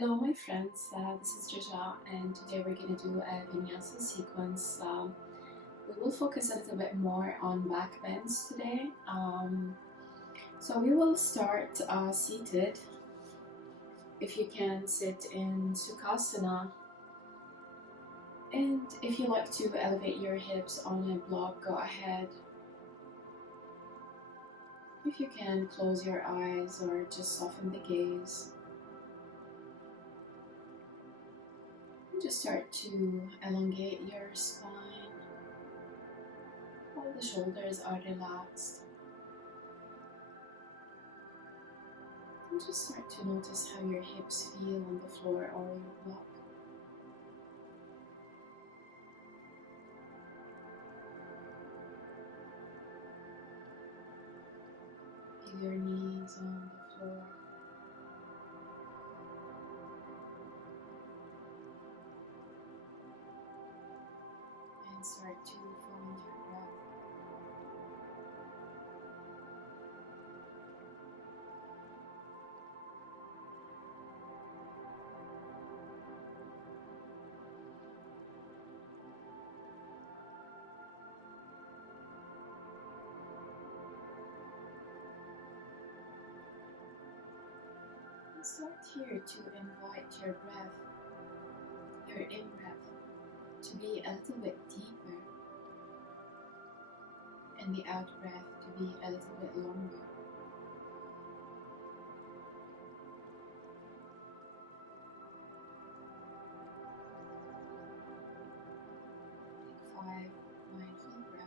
Hello my friends, this is Rajaa and today we're going to do a Vinyasa sequence. We will focus a little bit more on back bends today. So we will start seated. If you can sit in Sukhasana, and if you like to elevate your hips on a block, go ahead. If you can, close your eyes or just soften the gaze. Just start to elongate your spine. All the shoulders are relaxed. And just start to notice how your hips feel on the floor or your block. Feel your knees on the floor. And start to find your breath. And start here to invite your breath, your in-breath, to be a little bit deeper, and the out-breath to be a little bit longer. Take 5 mindful breaths.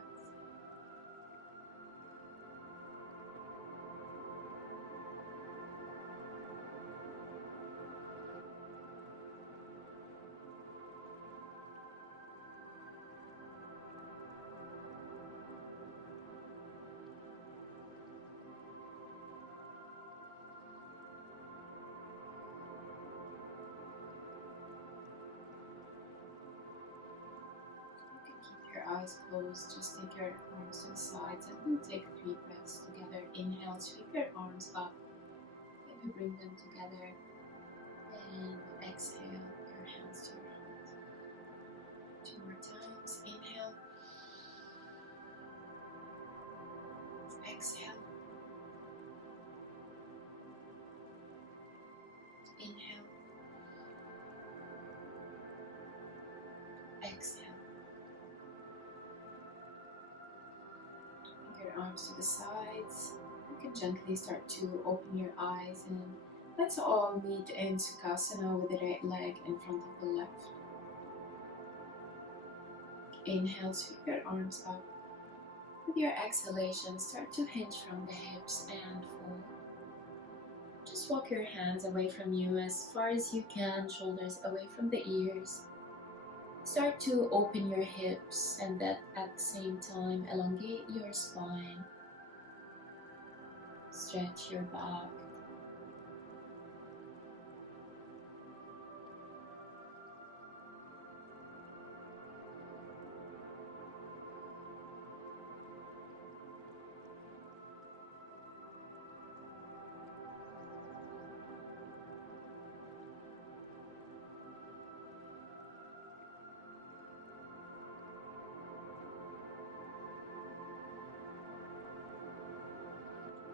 Your eyes closed, just take your arms to the sides and we'll take 3 breaths together. Inhale, sweep your arms up, maybe bring them together, and exhale, your hands to your heart. 2 more times, inhale, exhale, inhale, exhale. Your arms to the sides. You can gently start to open your eyes, and let's all meet in Sukhasana with the right leg in front of the left. Inhale, sweep your arms up. With your exhalation, start to hinge from the hips and fold. Just walk your hands away from you as far as you can, shoulders away from the ears. Start to open your hips and that at the same time elongate your spine. Stretch your back.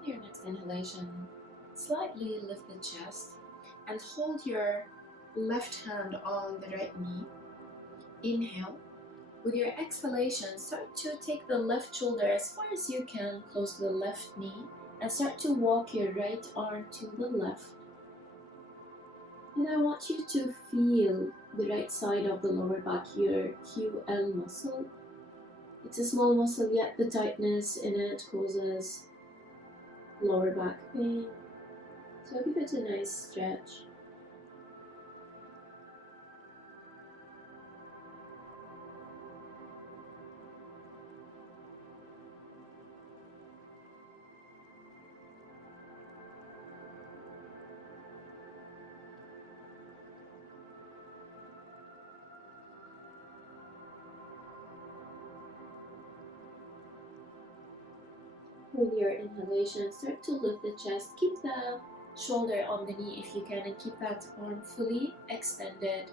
Your next inhalation, slightly lift the chest and hold your left hand on the right knee. Inhale. With your exhalation, start to take the left shoulder as far as you can, close to the left knee, and start to walk your right arm to the left. And I want you to feel the right side of the lower back, your QL muscle. It's a small muscle, yet the tightness in it causes lower back pain, so give it a nice stretch. With your inhalation, start to lift the chest. Keep the shoulder on the knee if you can, and keep that arm fully extended.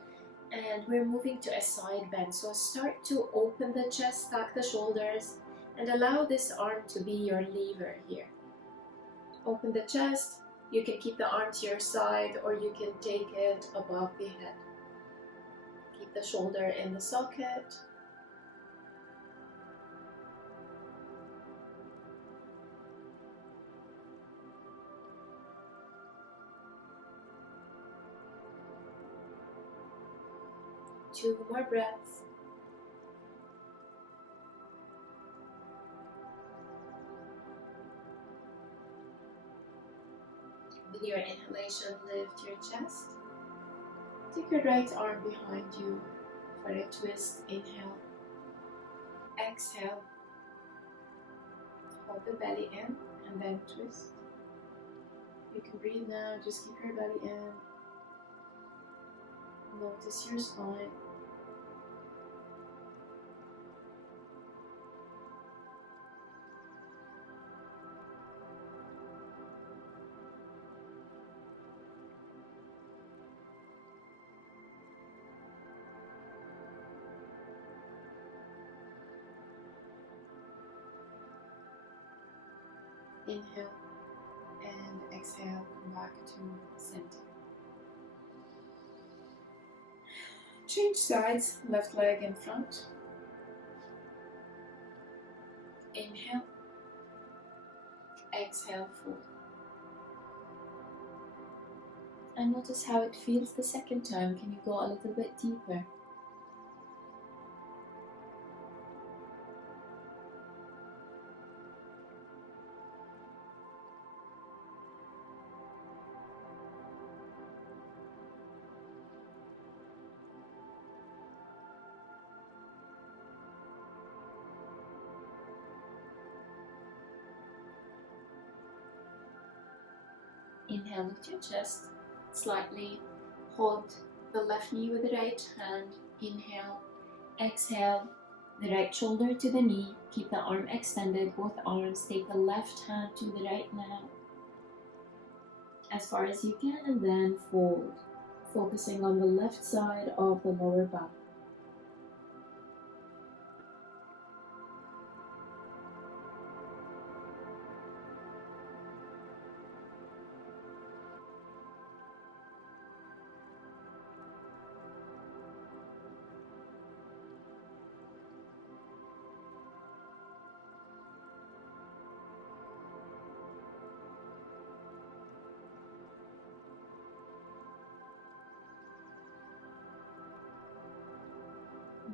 And we're moving to a side bend. So start to open the chest, stack the shoulders, and allow this arm to be your lever here. Open the chest. You can keep the arm to your side or you can take it above the head. Keep the shoulder in the socket. Two more breaths. With your inhalation, lift your chest. Take your right arm behind you for a twist. Inhale. Exhale. Hold the belly in and then twist. You can breathe now, just keep your belly in. Notice your spine. Inhale and exhale, come back to center. Change sides, left leg in front. Inhale, exhale, fold. And notice how it feels the second time. Can you go a little bit deeper? Inhale, lift your chest slightly. Hold the left knee with the right hand. Inhale, exhale, the right shoulder to the knee. Keep the arm extended, both arms. Take the left hand to the right now, as far as you can, and then fold, focusing on the left side of the lower back.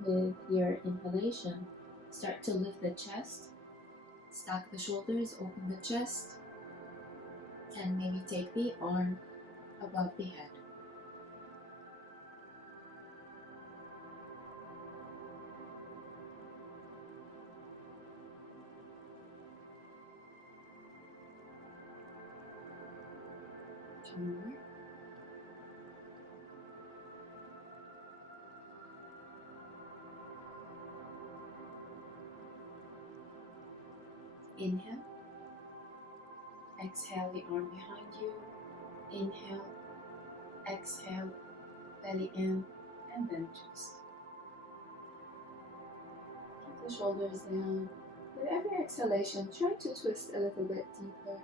With your inhalation, start to lift the chest, stack the shoulders, open the chest, and maybe take the arm above the head. Two more. Inhale, exhale, the arm behind you. Inhale, exhale, belly in, and then twist. Keep the shoulders down. With every exhalation, try to twist a little bit deeper.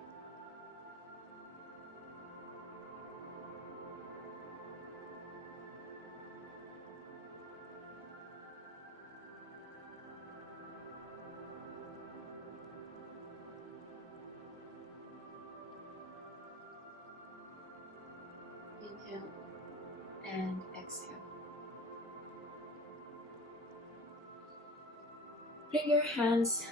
Inhale and exhale. Bring your hands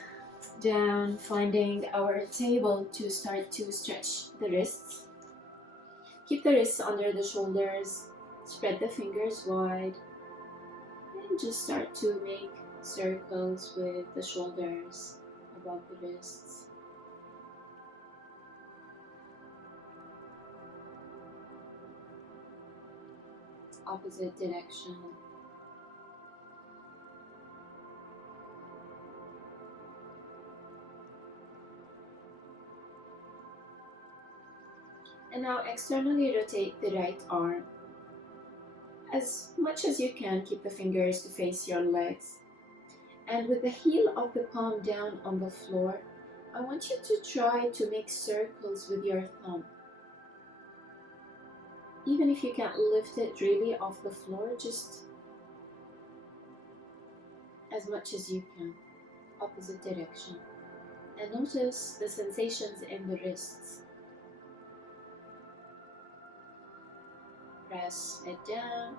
down, finding our table to start to stretch the wrists. Keep the wrists under the shoulders, spread the fingers wide, and just start to make circles with the shoulders above the wrists. Opposite direction. And now externally rotate the right arm. As much as you can, keep the fingers to face your legs. And with the heel of the palm down on the floor, I want you to try to make circles with your thumb. Even if you can't lift it really off the floor, just as much as you can, opposite direction. And notice the sensations in the wrists. Press it down.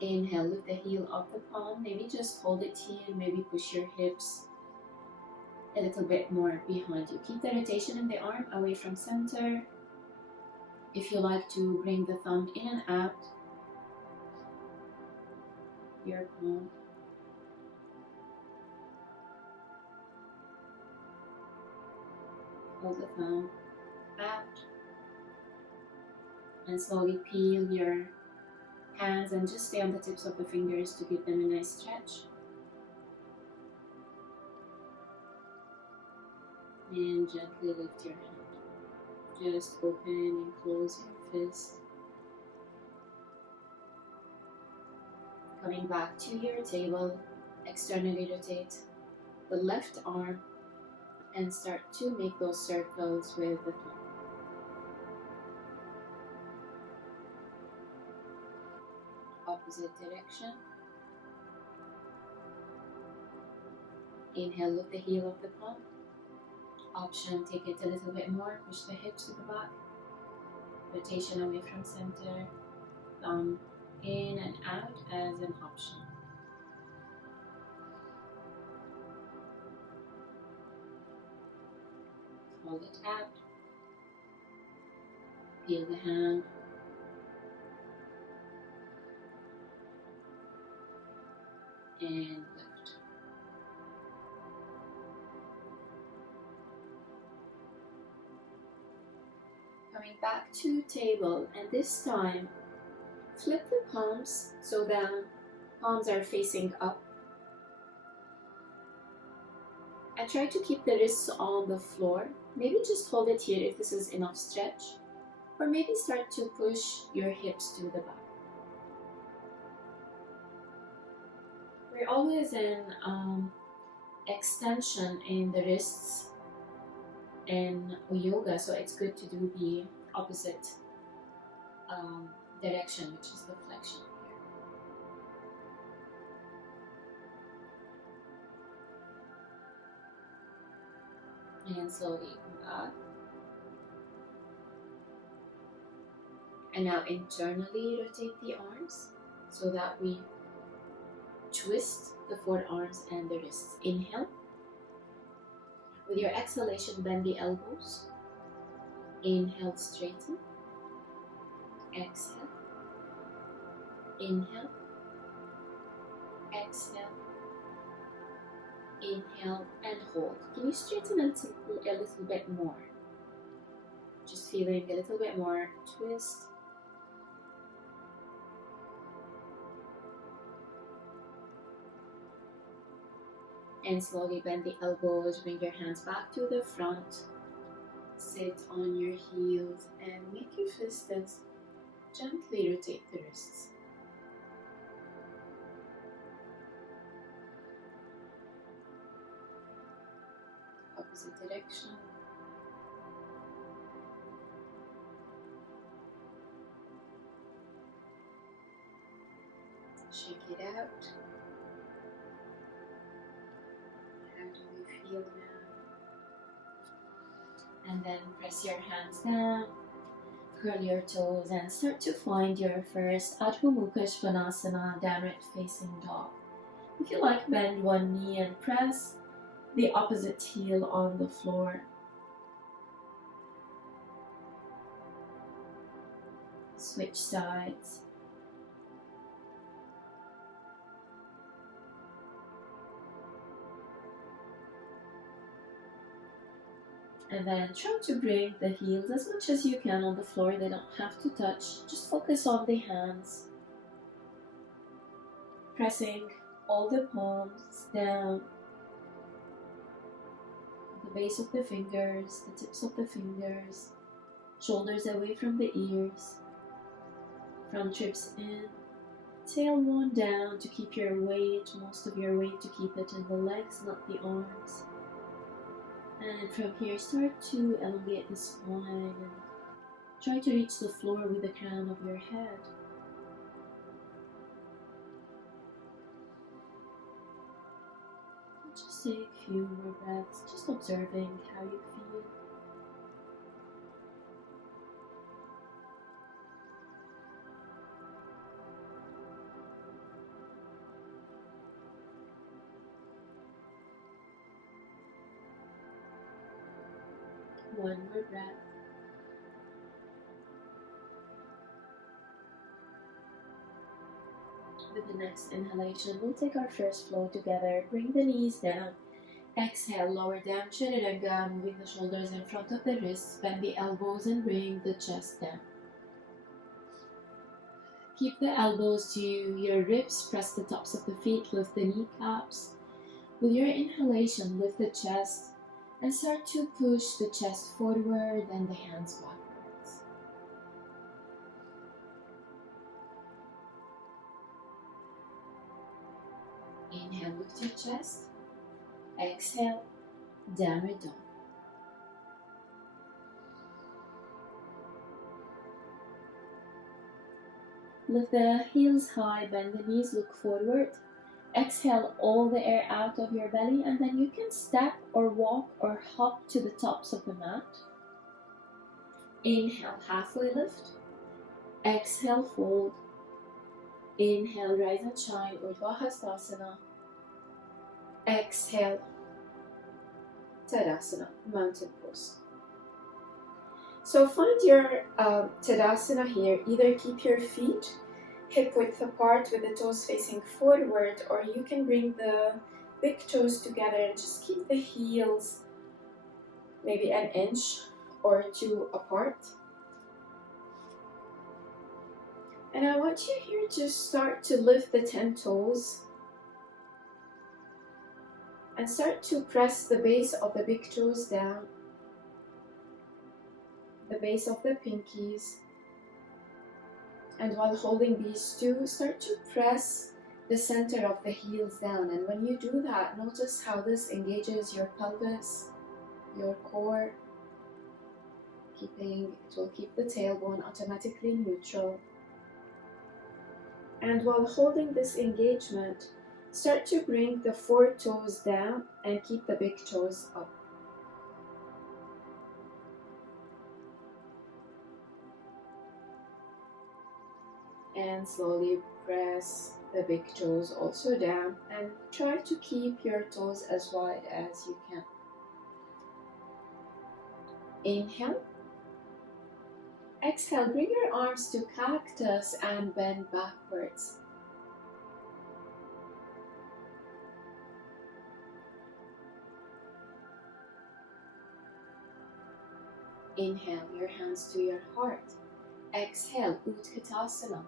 Inhale, lift the heel of the palm. Maybe just hold it here. Maybe push your hips a little bit more behind you. Keep the rotation in the arm away from center. If you like to bring the thumb in and out, your palm. Hold the thumb out. And slowly peel your hands and just stay on the tips of the fingers to give them a nice stretch. And gently lift your hand. Just open and close your fist. Coming back to your table, externally rotate the left arm and start to make those circles with the thumb. Opposite direction. Inhale, lift the heel of the palm. Option, take it a little bit more, push the hips to the back. Rotation away from center. Thumb in and out as an option. Hold it out. Peel the hand. And lift. Coming back to table, and this time flip the palms so the palms are facing up. And try to keep the wrists on the floor. Maybe just hold it here if this is enough stretch. Or maybe start to push your hips to the back. We're always in extension in the wrists in yoga, so it's good to do the opposite direction, which is the flexion here. And slowly come back. And now internally rotate the arms so that we twist the forearms and the wrists. Inhale. With your exhalation, bend the elbows. Inhale, straighten. Exhale. Inhale. Exhale. Inhale and hold. Can you straighten a little bit more? Just feeling a little bit more twist. And slowly bend the elbows, bring your hands back to the front. Sit on your heels and make your fists gently rotate the wrists. Opposite direction. Shake it out. How do you feel now? And then press your hands down, curl your toes, and start to find your first Adho Mukha Svanasana, downward facing dog. If you like, bend one knee and press the opposite heel on the floor. Switch sides. And then try to bring the heels as much as you can on the floor. They don't have to touch. Just focus on the hands. Pressing all the palms down. The base of the fingers, the tips of the fingers. Shoulders away from the ears. Front ribs in. Tailbone down to keep your weight, most of your weight to keep it in the legs, not the arms. And from here, start to elongate the spine and try to reach the floor with the crown of your head. Just take a few more breaths, just observing how you feel. One more breath. With the next inhalation, we'll take our first flow together. Bring the knees down. Exhale, lower down, chaturanga, moving the shoulders in front of the wrists. Bend the elbows and bring the chest down. Keep the elbows to your ribs. Press the tops of the feet. Lift the kneecaps. With your inhalation, lift the chest and start to push the chest forward and the hands backwards. Inhale, lift your chest. Exhale, downward dog. Lift the heels high, bend the knees, look forward. Exhale all the air out of your belly, and then you can step or walk or hop to the tops of the mat. Inhale, halfway lift. Exhale, fold. Inhale, rise and shine, Urdhva Hastasana. Exhale, Tadasana, Mountain Post. So find your Tadasana here. Either keep your feet hip width apart with the toes facing forward, or you can bring the big toes together and just keep the heels maybe an inch or two apart. And I want you here to start to lift the 10 toes and start to press the base of the big toes down, the base of the pinkies. And while holding these two, start to press the center of the heels down. And when you do that, notice how this engages your pelvis, your core. It will keep the tailbone automatically neutral. And while holding this engagement, start to bring the 4 toes down and keep the big toes up. And slowly press the big toes also down and try to keep your toes as wide as you can. Inhale. Exhale, bring your arms to cactus and bend backwards. Inhale, your hands to your heart. Exhale, Utkatasana.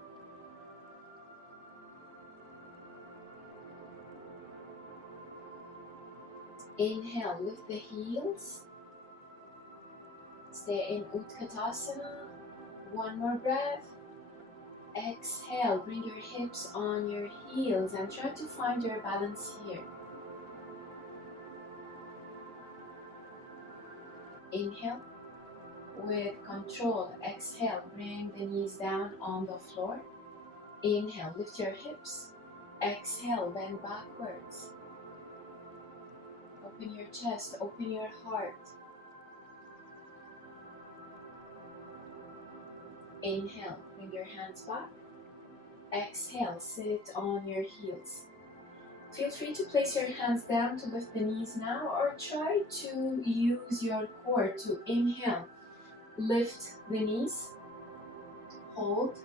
Inhale, lift the heels. Stay in Utkatasana. One more breath. Exhale, bring your hips on your heels and try to find your balance here. Inhale. With control, exhale, bring the knees down on the floor. Inhale, lift your hips. Exhale, bend backwards. Open your chest, open your heart. Inhale, bring your hands back. Exhale, sit on your heels. Feel free to place your hands down to lift the knees now, or try to use your core to inhale. Lift the knees, hold.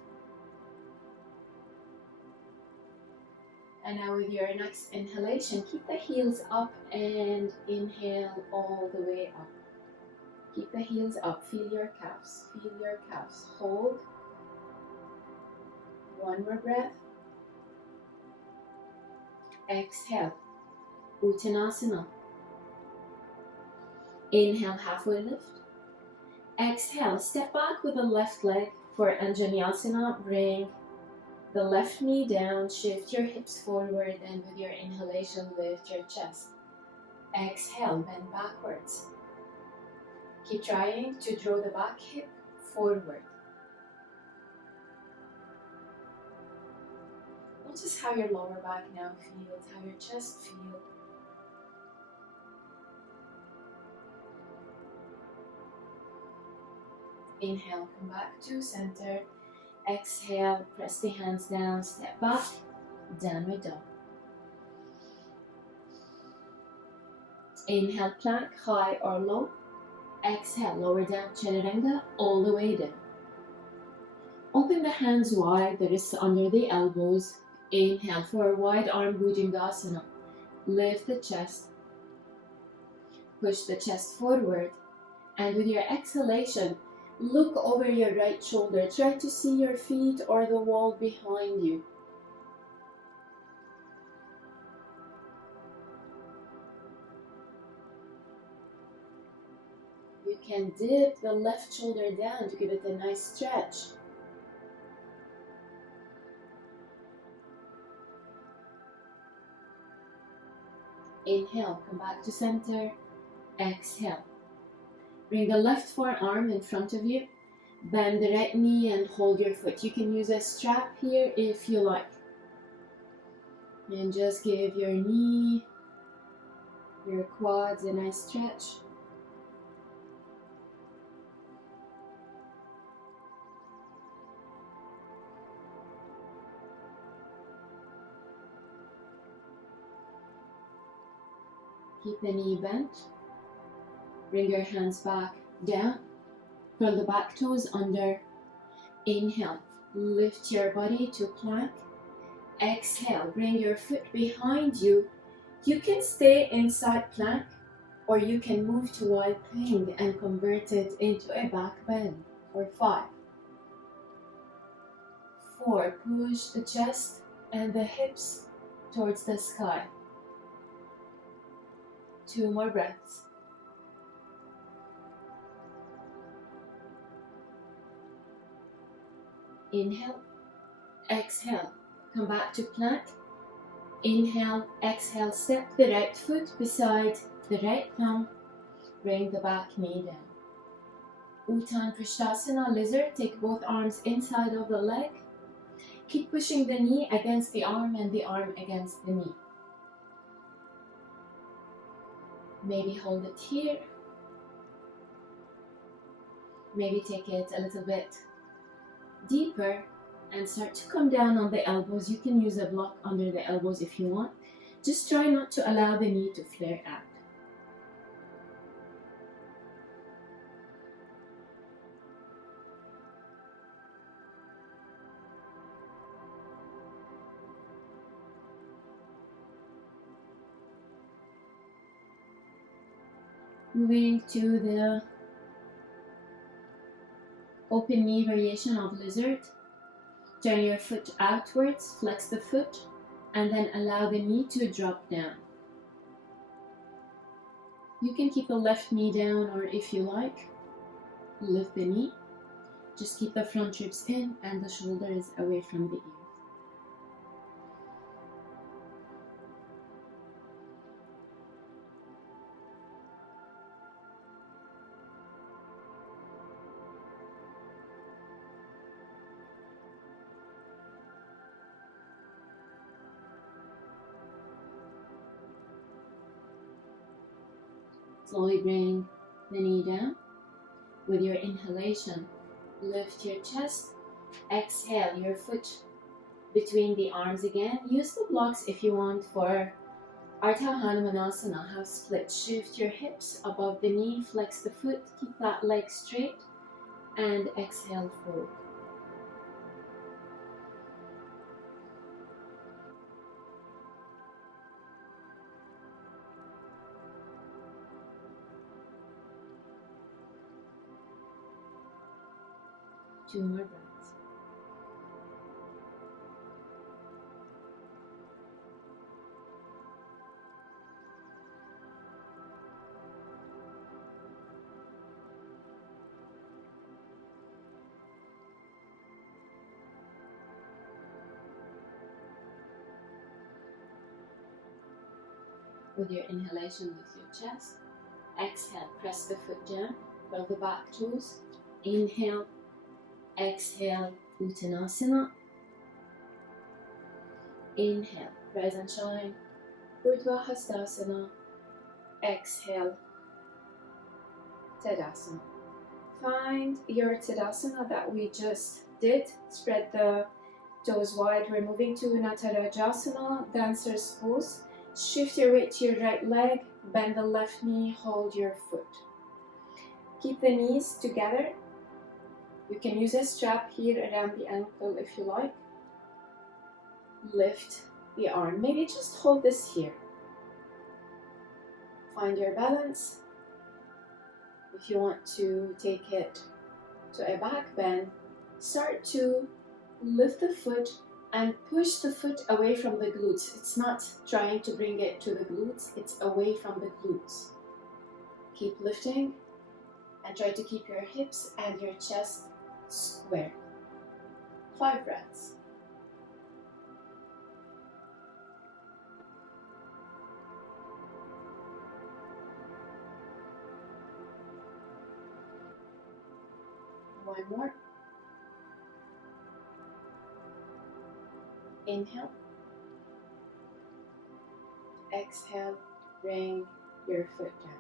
And now with your next inhalation, keep the heels up and inhale all the way up. Keep the heels up, feel your calves, hold. One more breath. Exhale, Uttanasana. Inhale, halfway lift. Exhale, step back with the left leg for Anjaneyasana. Bring the left knee down, shift your hips forward, and with your inhalation, lift your chest. Exhale, bend backwards. Keep trying to draw the back hip forward. Notice how your lower back now feels, how your chest feels. Inhale, come back to center. Exhale, press the hands down, step back, downward dog. Inhale, plank, high or low. Exhale, lower down, chaturanga, all the way down. Open the hands wide, the wrists under the elbows. Inhale for wide arm Bhujangasana. Lift the chest. Push the chest forward. And with your exhalation, look over your right shoulder. Try to see your feet or the wall behind you. You can dip the left shoulder down to give it a nice stretch. Inhale, come back to center. Exhale. Bring the left forearm in front of you. Bend the right knee and hold your foot. You can use a strap here if you like. And just give your knee, your quads a nice stretch. Keep the knee bent. Bring your hands back down. Curl the back toes under. Inhale, lift your body to plank. Exhale, bring your foot behind you. You can stay inside plank or you can move to wide plank and convert it into a back bend for 5. 4, push the chest and the hips towards the sky. 2 more breaths. Inhale, exhale, come back to plank. Inhale, exhale, step the right foot beside the right thumb. Bring the back knee down. Uttan Krishnasana, lizard, take both arms inside of the leg. Keep pushing the knee against the arm and the arm against the knee. Maybe hold it here. Maybe take it a little bit deeper and start to come down on the elbows. You can use a block under the elbows if you want. Just try not to allow the knee to flare out. Moving to the open knee variation of lizard. Turn your foot outwards, flex the foot, and then allow the knee to drop down. You can keep the left knee down, or if you like, lift the knee. Just keep the front ribs in and the shoulders away from the ears. Slowly bring the knee down. With your inhalation, lift your chest. Exhale, your foot between the arms again. Use the blocks if you want for Ardha Hanumanasana, half split. Shift your hips above the knee, flex the foot, keep that leg straight, and exhale, fold. Two more breaths. with your inhalation, lift your chest. Exhale, press the foot down, curl the back toes. Inhale, exhale, Uttanasana. Inhale, rise and shine, Urdhva Hastasana. Exhale, Tadasana. Find your Tadasana that we just did. Spread the toes wide. We're moving to Natarajasana, dancer's pose. Shift your weight to your right leg, bend the left knee, hold your foot. Keep the knees together. You can use a strap here around the ankle if you like. Lift the arm. Maybe just hold this here. Find your balance. If you want to take it to a back bend, start to lift the foot and push the foot away from the glutes. It's not trying to bring it to the glutes, it's away from the glutes. Keep lifting and try to keep your hips and your chest square. 5 breaths. One more. Inhale. Exhale, bring your foot down.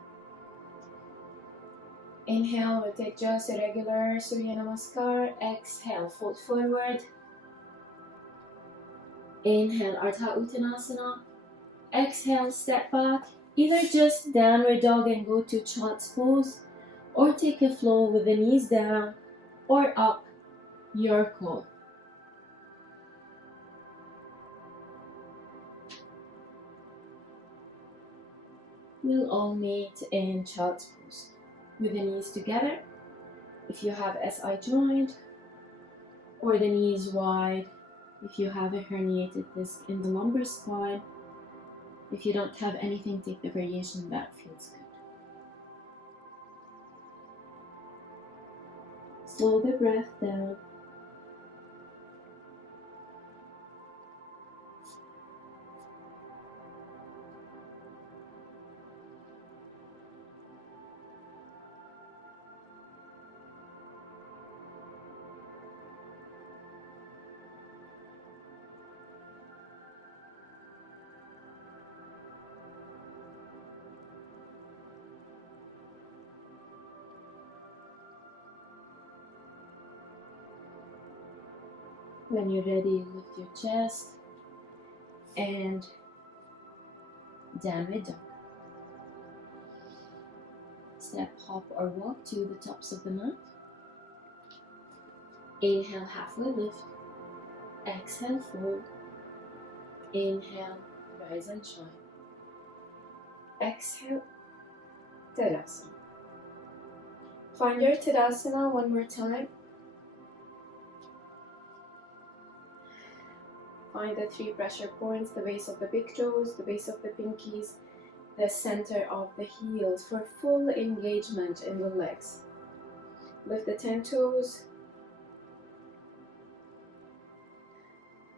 Inhale, we'll take just a regular Surya Namaskar. Exhale, fold forward. Inhale, Ardha Uttanasana. Exhale, step back. Either just downward dog and go to child's pose, or take a flow with the knees down or up your core. We'll all meet in child's pose with the knees together. If you have SI joint, or the knees wide, if you have a herniated disc in the lumbar spine. If you don't have anything, take the variation that feels good. Slow the breath down. When you're ready, lift your chest and downward dog. Step, hop or walk to the tops of the mat. Inhale, halfway lift. Exhale, fold. Inhale, rise and shine. Exhale, Tadasana. Find your Tadasana one more time. Find the 3 pressure points, the base of the big toes, the base of the pinkies, the center of the heels for full engagement in the legs. Lift the 10 toes.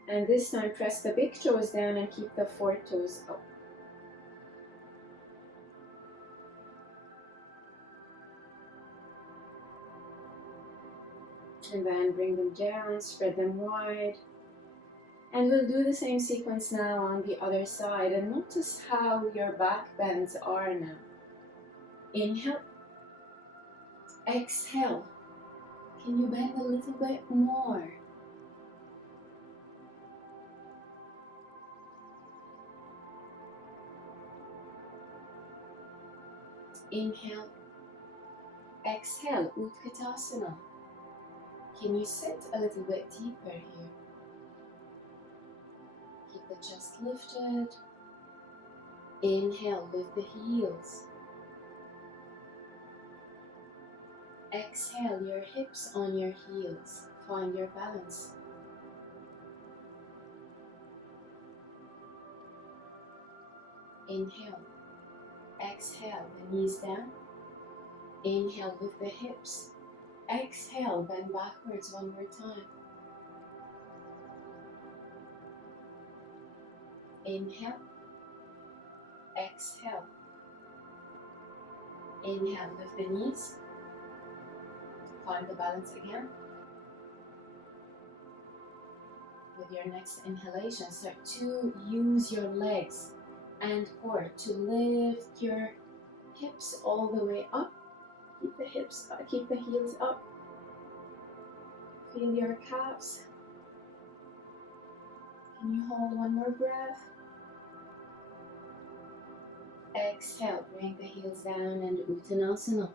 And this time press the big toes down and keep the 4 toes up. And then bring them down, spread them wide. And we'll do the same sequence now on the other side, and notice how your back bends are now. Inhale. Exhale. Can you bend a little bit more? Inhale. Exhale, Utkatasana. Can you sit a little bit deeper here? Keep the chest lifted. Inhale, lift the heels. Exhale, your hips on your heels. Find your balance. Inhale. Exhale, the knees down. Inhale, lift the hips. Exhale, bend backwards one more time. Inhale. Exhale. Inhale, lift the knees. Find the balance again. With your next inhalation, start to use your legs and core to lift your hips all the way up. Keep the hips up, keep the heels up. Feel your calves. Can you hold one more breath? Exhale, bring the heels down and Uttanasana.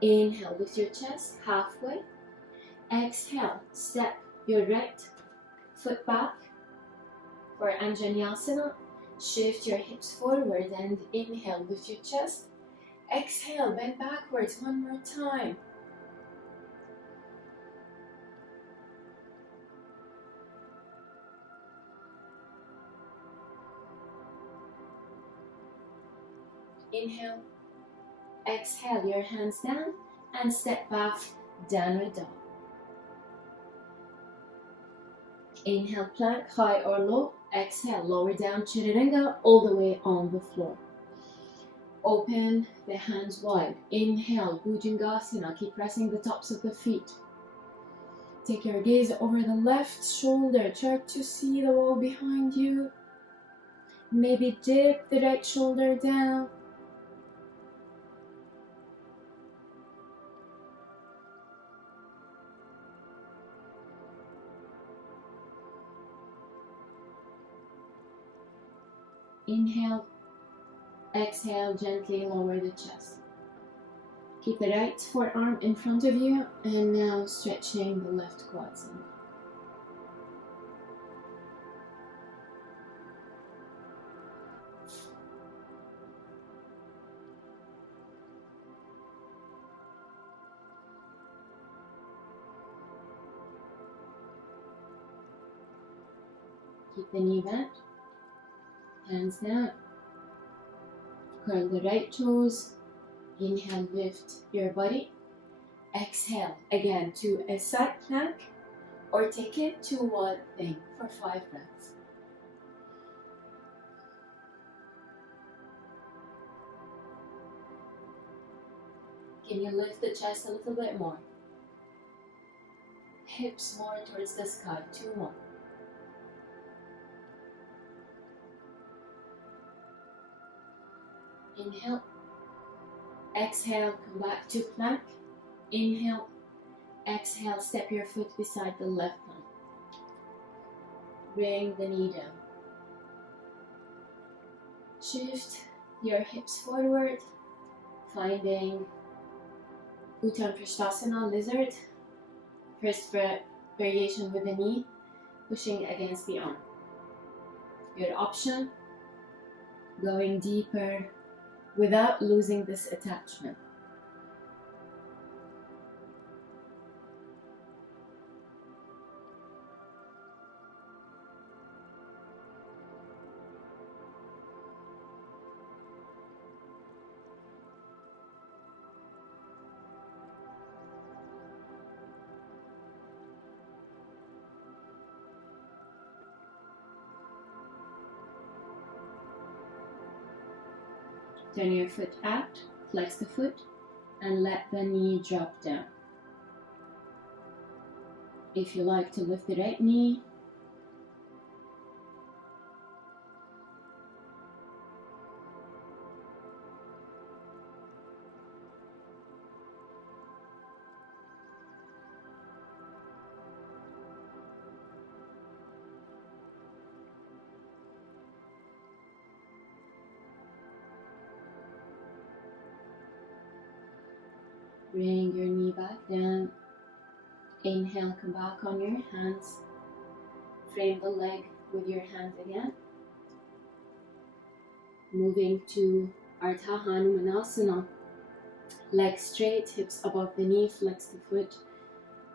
Inhale, lift your chest halfway. Exhale, step your right foot back for Anjaneyasana. Shift your hips forward and inhale, lift your chest. Exhale, bend backwards one more time. Inhale, exhale, your hands down and step back, downward dog. Inhale, plank, high or low. Exhale, lower down, chaturanga, all the way on the floor. Open the hands wide. Inhale, Bhujangasana, keep pressing the tops of the feet. Take your gaze over the left shoulder, try to see the wall behind you. Maybe dip the right shoulder down. Inhale, exhale, gently lower the chest. Keep the right forearm in front of you and now stretching the left quads in. Keep the knee bent, hands down. Curl the right toes. Inhale, lift your body. Exhale, again to a side plank or take it to one thing for 5 breaths. Can you lift the chest a little bit more? Hips more towards the sky, 2 more. Inhale, exhale, come back to plank. Inhale, exhale, step your foot beside the left one. Bring the knee down. Shift your hips forward, finding Uttan Prashtasana, lizard. First variation with the knee, pushing against the arm. Your option, going deeper without losing this attachment. Turn your foot out, flex the foot, and let the knee drop down. If you like to lift the right knee, bring your knee back down. Inhale, come back on your hands. Frame the leg with your hand again. Moving to Ardha Hanumanasana. Legs straight, hips above the knee, flex the foot,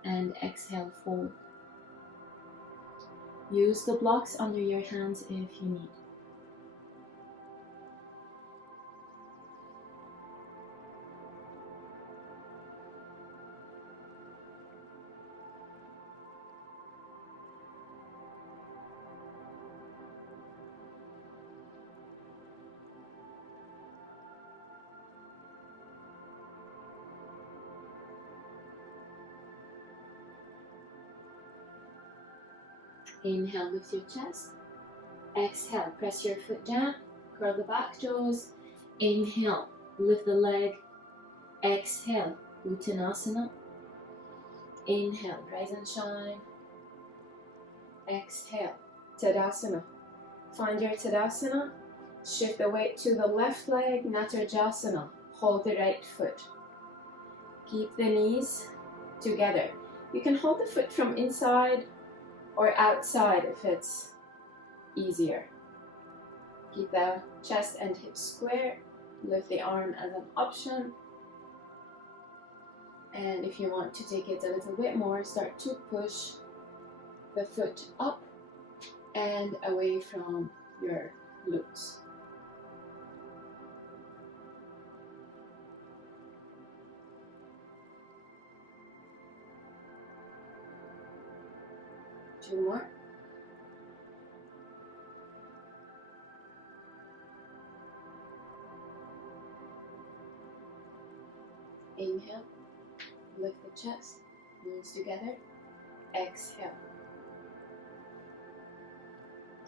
and exhale, fold. Use the blocks under your hands if you need. Inhale, lift your chest. Exhale, press your foot down, curl the back toes. Inhale, lift the leg. Exhale, Uttanasana. Inhale, rise and shine. Exhale, Tadasana. Find your Tadasana. Shift the weight to the left leg, Natarjasana. Hold the right foot. Keep the knees together. You can hold the foot from inside or outside if it's easier. Keep the chest and hips square. Lift the arm as an option. And if you want to take it a little bit more, start to push the foot up and away from your glutes. Two more. Inhale, lift the chest, knees together. Exhale.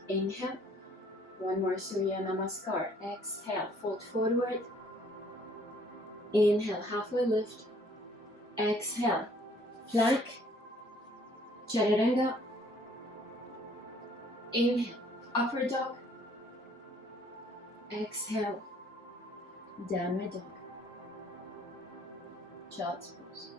Inhale. One more Surya Namaskar. Exhale, fold forward. Inhale, halfway lift. Exhale, plank. Chaturanga. Inhale, upward dog. Exhale, downward dog. Child's pose.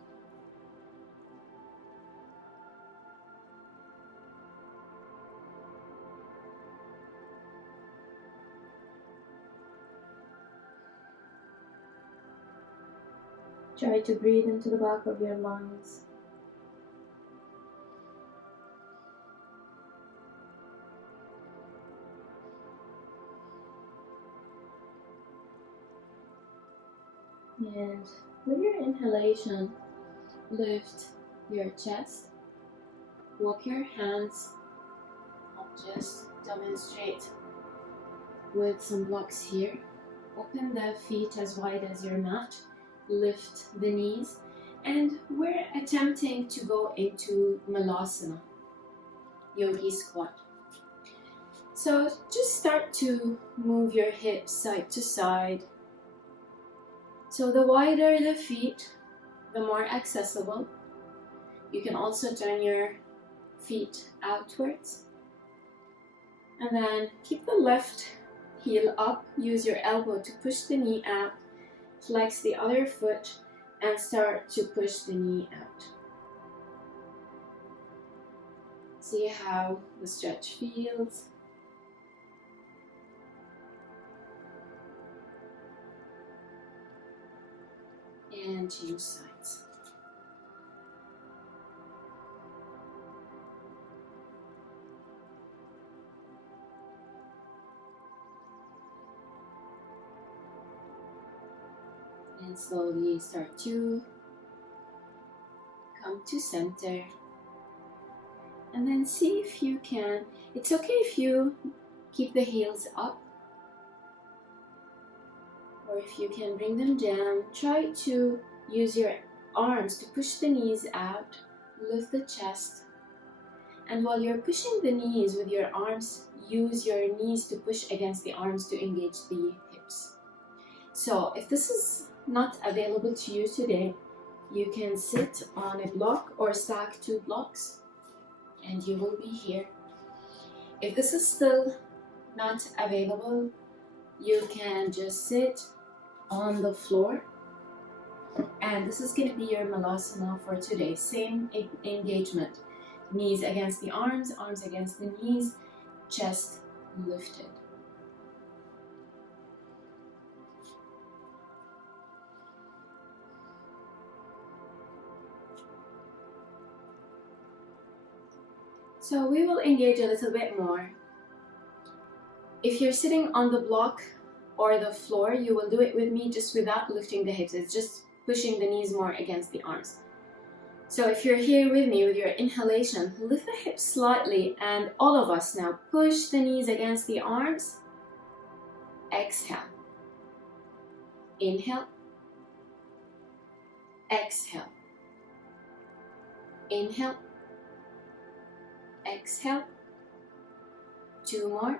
Try to breathe into the back of your lungs. And with your inhalation, lift your chest. Walk your hands. I'll just demonstrate with some blocks here. Open the feet as wide as your mat. Lift the knees. And we're attempting to go into Malasana, Yogi Squat. So just start to move your hips side to side. So the wider the feet, the more accessible. You can also turn your feet outwards. And then keep the left heel up. Use your elbow to push the knee out. Flex the other foot and start to push the knee out. See how the stretch feels. And change sides. And slowly start to come to center. And then see if you can, it's okay if you keep the heels up. Or if you can bring them down, try to use your arms to push the knees out, lift the chest. And while you're pushing the knees with your arms, use your knees to push against the arms to engage the hips. So if this is not available to you today, you can sit on a block or stack 2 blocks and you will be here. If this is still not available, you can just sit on the floor, and this is going to be your Malasana for today. Same engagement, knees against the arms, arms against the knees, chest lifted. So we will engage a little bit more. If you're sitting on the block or the floor, you will do it with me just without lifting the hips. It's just pushing the knees more against the arms. So if you're here with me with your inhalation, lift the hips slightly, and all of us now push the knees against the arms. Exhale. Inhale. Exhale. Inhale. Exhale. 2 more.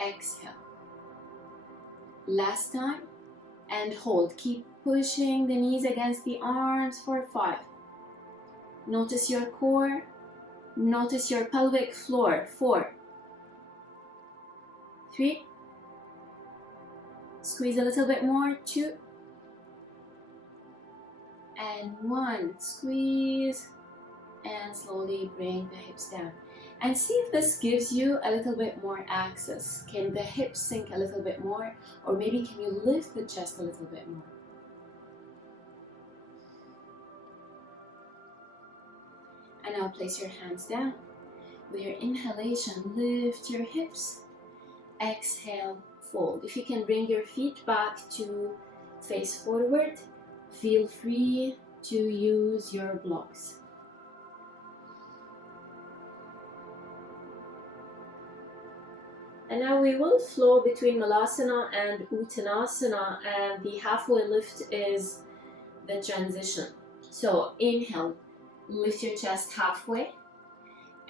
Exhale. Last time. And hold. Keep pushing the knees against the arms for 5. Notice your core. Notice your pelvic floor. 4. 3. Squeeze a little bit more. 2. And 1. Squeeze. And slowly bring the hips down. And see if this gives you a little bit more access. Can the hips sink a little bit more? Or maybe can you lift the chest a little bit more? And now place your hands down. With your inhalation, lift your hips. Exhale, fold. If you can bring your feet back to face forward, feel free to use your blocks. And now we will flow between Malasana and Uttanasana, and the halfway lift is the transition. So inhale, lift your chest halfway.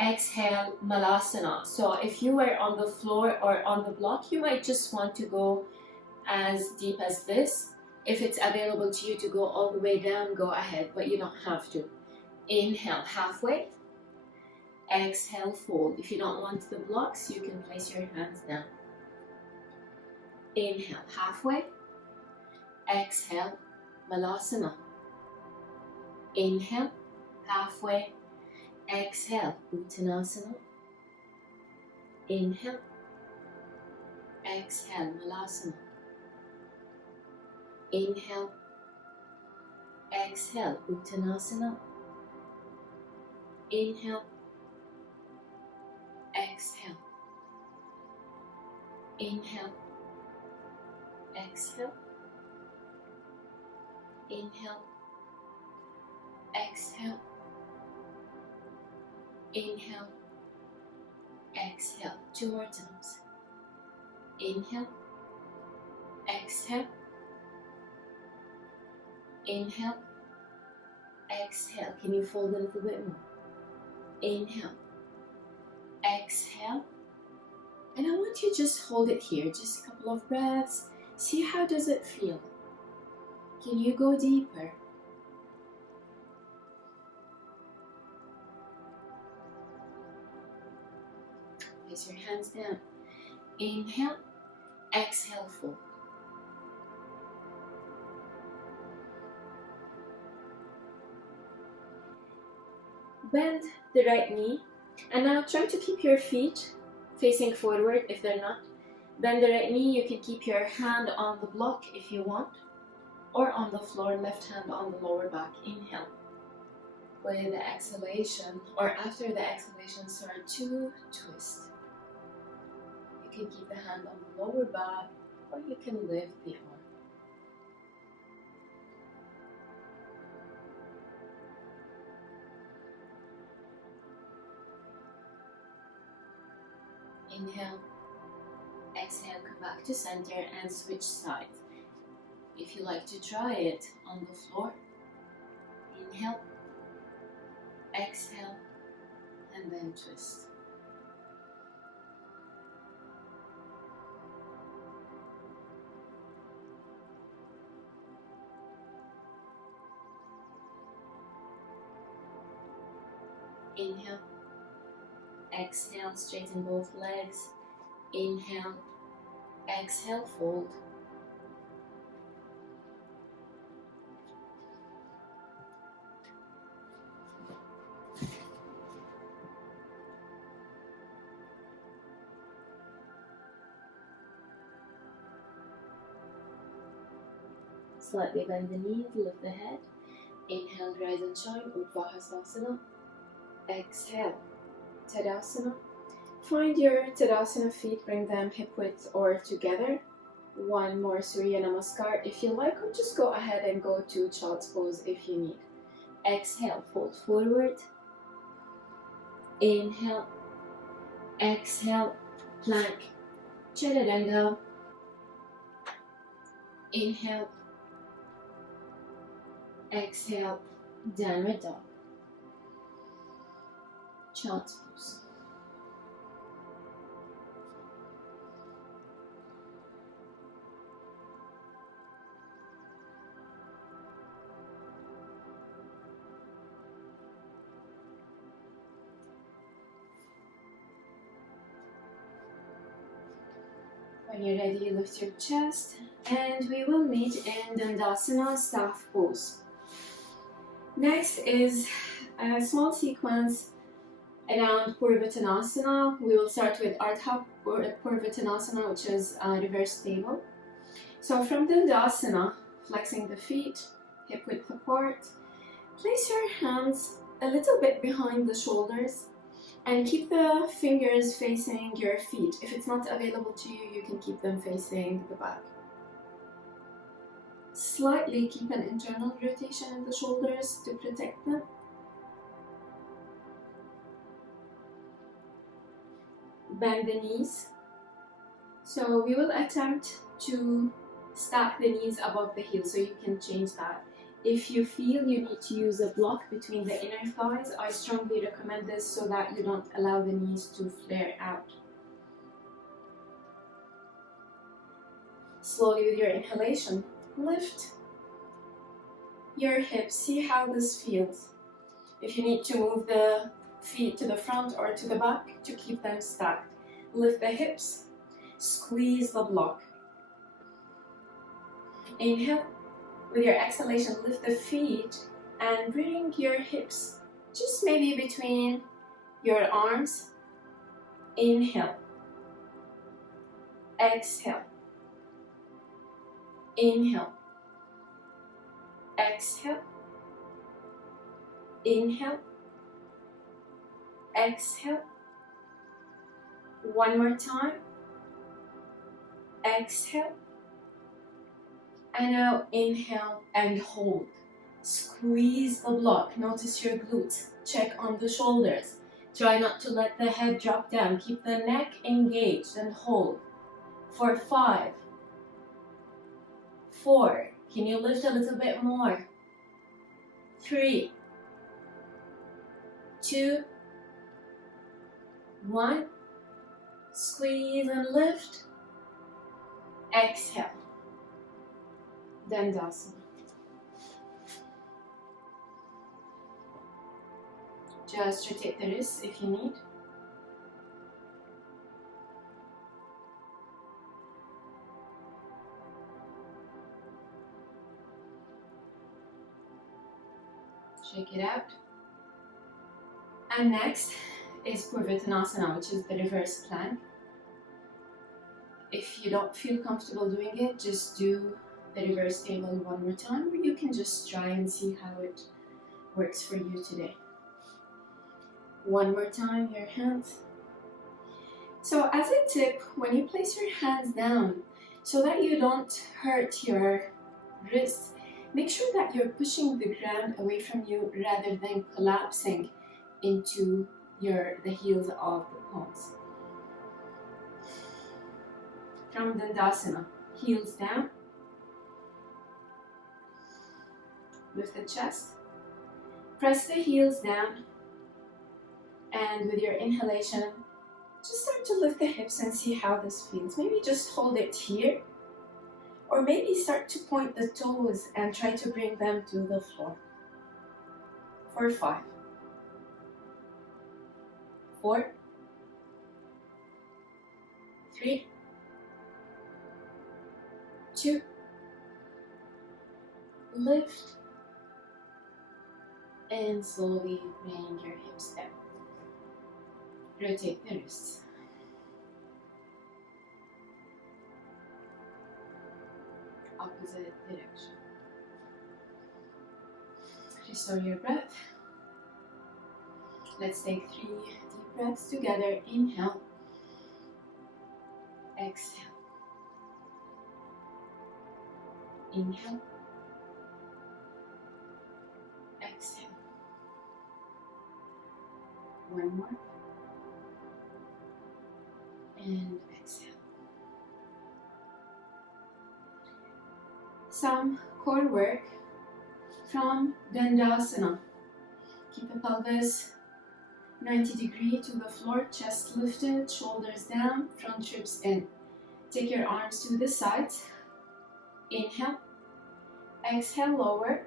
Exhale, Malasana. So if you were on the floor or on the block, you might just want to go as deep as this. If it's available to you to go all the way down, go ahead, but you don't have to. Inhale, halfway. Exhale, fold. If you don't want the blocks, you can place your hands down. Inhale, halfway. Exhale, Malasana. Inhale, halfway. Exhale, Uttanasana. Inhale. Exhale, Malasana. Inhale. Exhale, Uttanasana. Inhale. Exhale. Inhale. Exhale. Inhale. Exhale. Inhale. Exhale. 2 more times. Inhale. Exhale. Inhale. Exhale. Can you fold a little bit more? Inhale. Exhale. And I want you to just hold it here, just a couple of breaths. See how does it feel. Can you go deeper? Place your hands down. Inhale. Exhale, fold. Bend the right knee. And now try to keep your feet facing forward if they're not. Bend the right knee. You can keep your hand on the block if you want, or on the floor, left hand on the lower back. Inhale. With the exhalation, or after the exhalation, start to twist. You can keep the hand on the lower back, or you can lift the arm. Inhale, exhale, come back to center and switch sides. If you like to try it on the floor, inhale, exhale, and then twist. Inhale. Exhale, straighten both legs. Inhale, exhale, fold. Slightly bend the knees, lift the head. Inhale, rise and shine, Urdhva. Exhale, Tadasana. Find your Tadasana feet, bring them hip width or together. 1 more Surya Namaskar if you like, or just go ahead and go to Child's Pose if you need. Exhale, fold forward. Inhale, exhale, plank, Chaturanga. Inhale, exhale, downward dog. Child's Pose. When you're ready, lift your chest and we will meet in Dandasana staff pose. Next is a small sequence around Purvattanasana. We will start with Ardha Purvattanasana, which is reverse table. So from Dandasana, flexing the feet, hip width apart, place your hands a little bit behind the shoulders and keep the fingers facing your feet. If it's not available to you, you can keep them facing the back. Slightly keep an internal rotation in the shoulders to protect them. Bend the knees. So we will attempt to stack the knees above the heels, so you can change that. If you feel you need to use a block between the inner thighs, I strongly recommend this so that you don't allow the knees to flare out. Slowly with your inhalation, lift your hips. See how this feels. If you need to move the feet to the front or to the back to keep them stacked, lift the hips, squeeze the block. Inhale. With your exhalation, lift the feet and bring your hips just maybe between your arms. Inhale. Exhale. Inhale. Exhale. Inhale. Exhale. One more time. Exhale. And now inhale and hold. Squeeze the block. Notice your glutes. Check on the shoulders. Try not to let the head drop down. Keep the neck engaged and hold. For 5, 4. Can you lift a little bit more? 3, 2, 1. Squeeze and lift. Exhale. Dandasana. Just rotate the wrists if you need. Shake it out. And next is Purvattanasana, which is the reverse plank. If you don't feel comfortable doing it, just do the reverse table one more time, or you can just try and see how it works for you today. One more time, your hands. So as a tip, when you place your hands down, so that you don't hurt your wrists, make sure that you're pushing the ground away from you rather than collapsing into the heels of the palms. From Dandasana, heels down. Lift the chest, press the heels down, and with your inhalation, just start to lift the hips and see how this feels. Maybe just hold it here, or maybe start to point the toes and try to bring them to the floor. For 5, 4, 3, 2, lift. And slowly bring your hips down. Rotate the wrists. Opposite direction. Restore your breath. Let's take 3 deep breaths together. Inhale. Exhale. Inhale. Exhale. One more. And exhale. Some core work from Dandasana. Keep the pelvis 90 degrees to the floor, chest lifted, shoulders down, front ribs in. Take your arms to the sides. Inhale. Exhale, lower.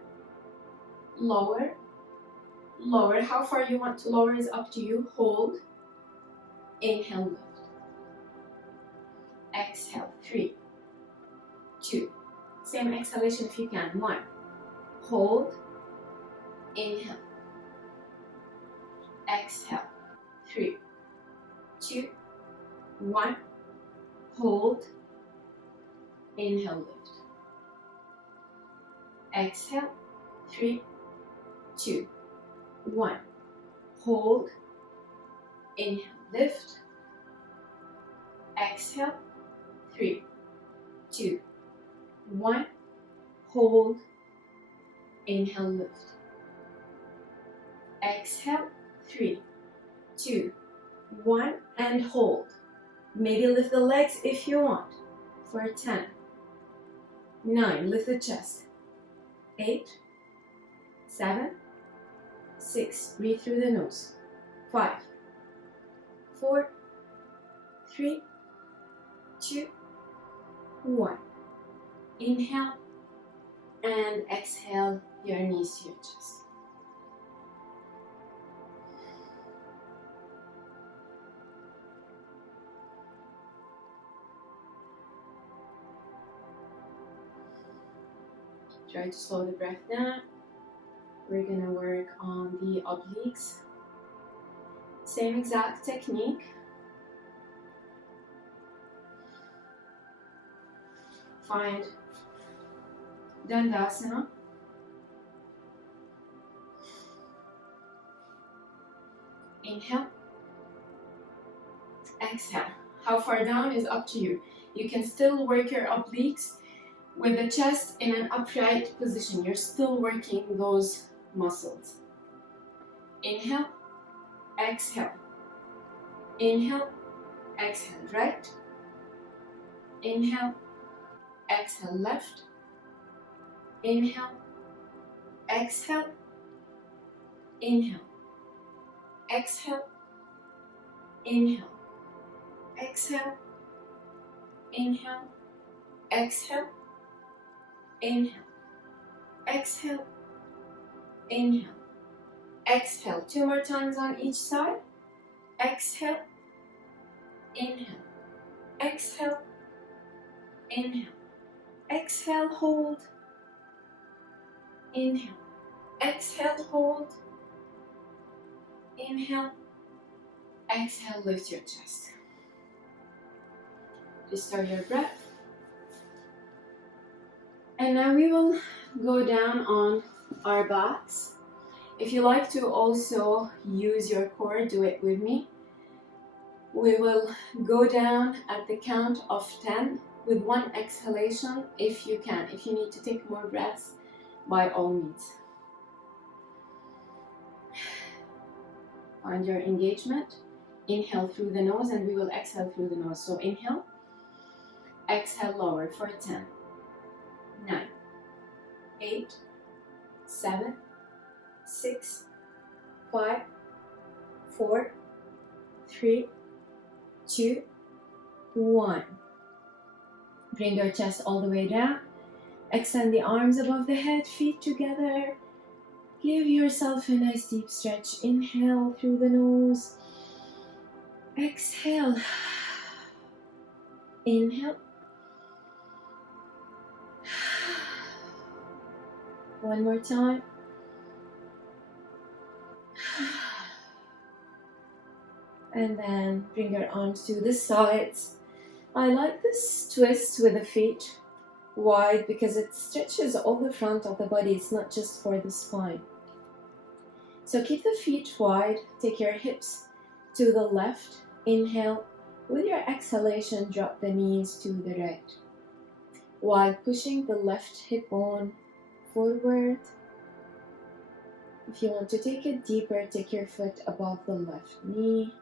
Lower. Lower. How far you want to lower is up to you. Hold. Inhale, lift. exhale, 3, 2, same exhalation if you can, 1, hold, inhale, exhale, 3, 2, 1, hold, inhale, lift, exhale, 3, 2, 1, hold, inhale, lift, exhale, 3, 2, 1, hold, inhale, lift, exhale, 3, 2, 1, and hold. Maybe lift the legs if you want for 10, 9, lift the chest, 8, 7, 6, breathe through the nose, 5, 4, 3, 2, 1. Inhale and exhale your knees to your chest. Try to slow the breath down. We're gonna work on the obliques. Same exact technique. Find Dandasana. Inhale. Exhale. How far down is up to you. You can still work your obliques with the chest in an upright position. You're still working those muscles. Inhale. Exhale. Inhale. Exhale. Right. Inhale. Exhale. Left. Inhale. Exhale. Inhale. Exhale. Inhale. Exhale. Inhale. Exhale. Inhale. Exhale. Inhale. Exhale. 2 more times on each side. Exhale. Inhale. Exhale. Inhale. Exhale. Hold. Inhale. Exhale. Hold. Inhale. Exhale. Lift your chest. Restore your breath. And now we will go down on our backs. If you like to also use your core, do it with me. We will go down at the count of 10 with 1 exhalation if you can. If you need to take more breaths, by all means. Find your engagement. Inhale through the nose and we will exhale through the nose. So inhale, exhale lower for 10, 9, 8, 7, 6, 5, 4, 3, 2, 1. Bring your chest all the way down. Extend the arms above the head, feet together. Give yourself a nice deep stretch. Inhale through the nose. Exhale. Inhale. One more time. And then bring your arms to the sides. I like this twist with the feet wide because it stretches all the front of the body. It's not just for the spine. So keep the feet wide. Take your hips to the left. Inhale. With your exhalation, drop the knees to the right. While pushing the left hip bone forward. If you want to take it deeper, take your foot above the left knee.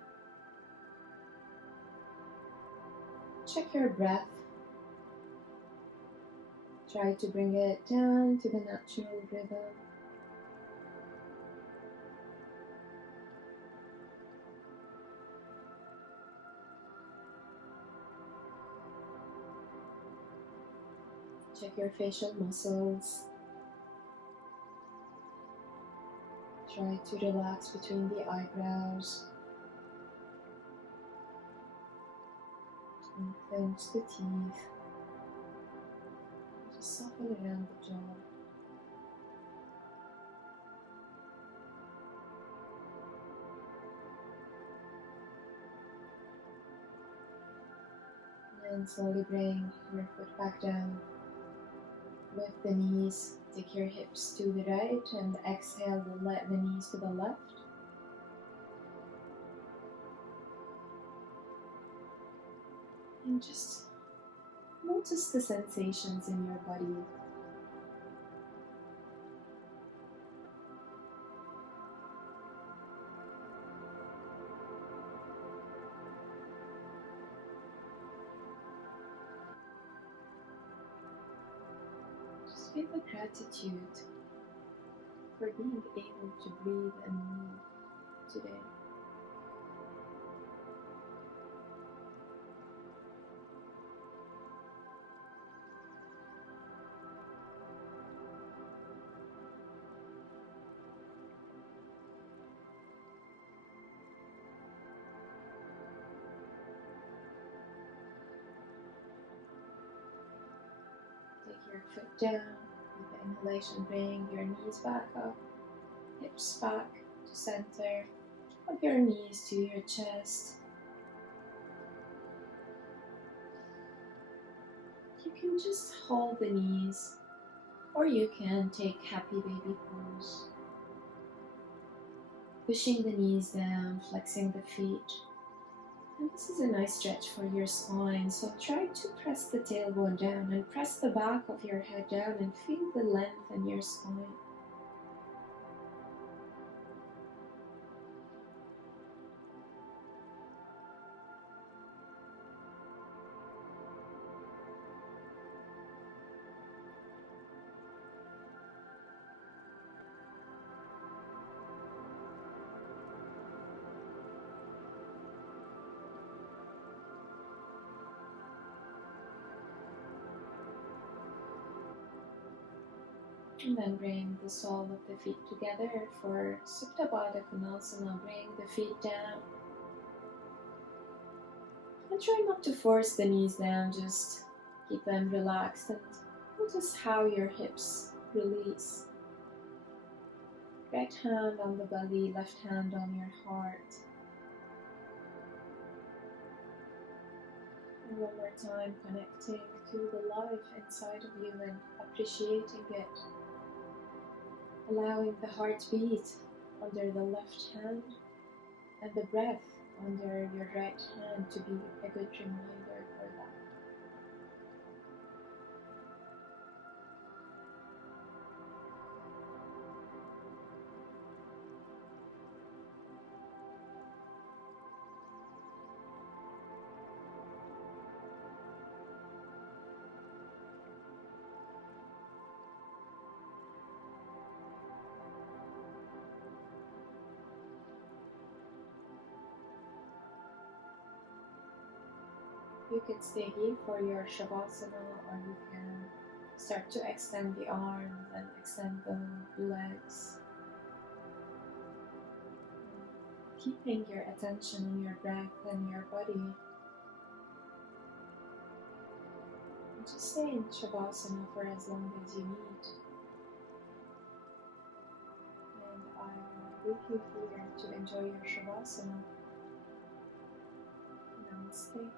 Check your breath. Try to bring it down to the natural rhythm. Check your facial muscles. Try to relax between the eyebrows. and clench the teeth. Just soften around the jaw. And slowly bring your foot back down. Lift the knees, take your hips to the right, and exhale, let the knees to the left. And just notice the sensations in your body. Just feel the gratitude for being able to breathe and move today. Take your foot down. With the inhalation, bring your knees back up, hips back to center. Hug your knees to your chest. You can just hold the knees, or you can take happy baby pose. Pushing the knees down, flexing the feet. And this is a nice stretch for your spine, so try to press the tailbone down and press the back of your head down and feel the length in your spine. And then bring the sole of the feet together for Supta Baddha Konasana. Bring the feet down. And try not to force the knees down, just keep them relaxed and notice how your hips release. Right hand on the belly, left hand on your heart. And one more time, connecting to the life inside of you and appreciating it. Allowing the heartbeat under the left hand and the breath under your right hand to be a good reminder for that. You can stay here for your Shavasana, or you can start to extend the arms and extend the legs. Keeping your attention on your breath and your body. And just stay in Shavasana for as long as you need. And I'll leave you here to enjoy your Shavasana. Namaste.